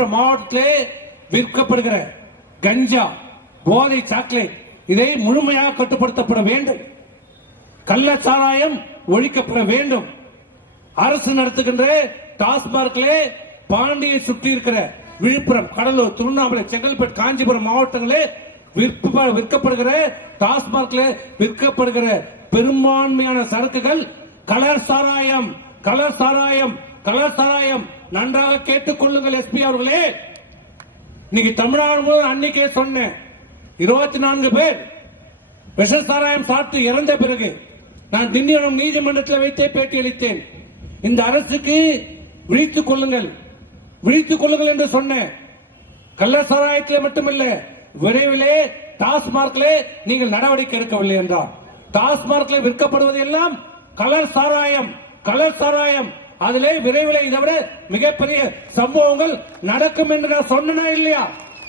விழுப்புரம் மாவட்டத்திலே விற்கப்படுகிற கஞ்சா, போதை சாக்லேட் இதை முழுமையாக கட்டுப்படுத்தப்பட வேண்டும். கள்ளச்சாராயம் ஒழிக்கப்பட வேண்டும். அரசு நடத்துகின்ற டாஸ்மார்க்லே பாண்டியை சுற்றி இருக்கிற விழுப்புரம், கடலூர், திருவண்ணாமலை, செங்கல்பட்டு, காஞ்சிபுரம் மாவட்டங்களே விற்கப்படுகிற டாஸ்மார்க்ல விற்கப்படுகிற பெரும்பான்மையான சரக்குகள் கலர் சாராயம். கலர் சாராயம், கலர் சாராயம். நன்றாக கேட்டுக் கொள்ளுங்கள் எஸ்பி அவர்களே. இன்னைக்கு தமிழ்நாடு முழுவதும் அன்னைக்கே சொன்னேன், 24 பேர் விஷ சாராயம் சாப்பிட்டு இறந்த பிறகு நான் திண்டிவனம் நீதிமன்றத்தில் வைத்தே பேட்டி அளித்தேன். இந்த அரசுக்கு விழித்துக் கொள்ளுங்கள், விழித்துக் கொள்ளுங்கள் என்று சொன்னேன். கள்ள சாராயத்தில் மட்டுமில்ல, விரைவிலே டாஸ்மார்க்லே நீங்கள் நடவடிக்கை எடுக்கவில்லை என்றார். டாஸ்மார்க்ல விற்கப்படுவது எல்லாம் கலர் சாராயம், கலர் சாராயம். அதிலே விரைவில் இதை விட மிகப்பெரிய சம்பவங்கள் நடக்கும் என்று நான் சொன்னேனா இல்லையா?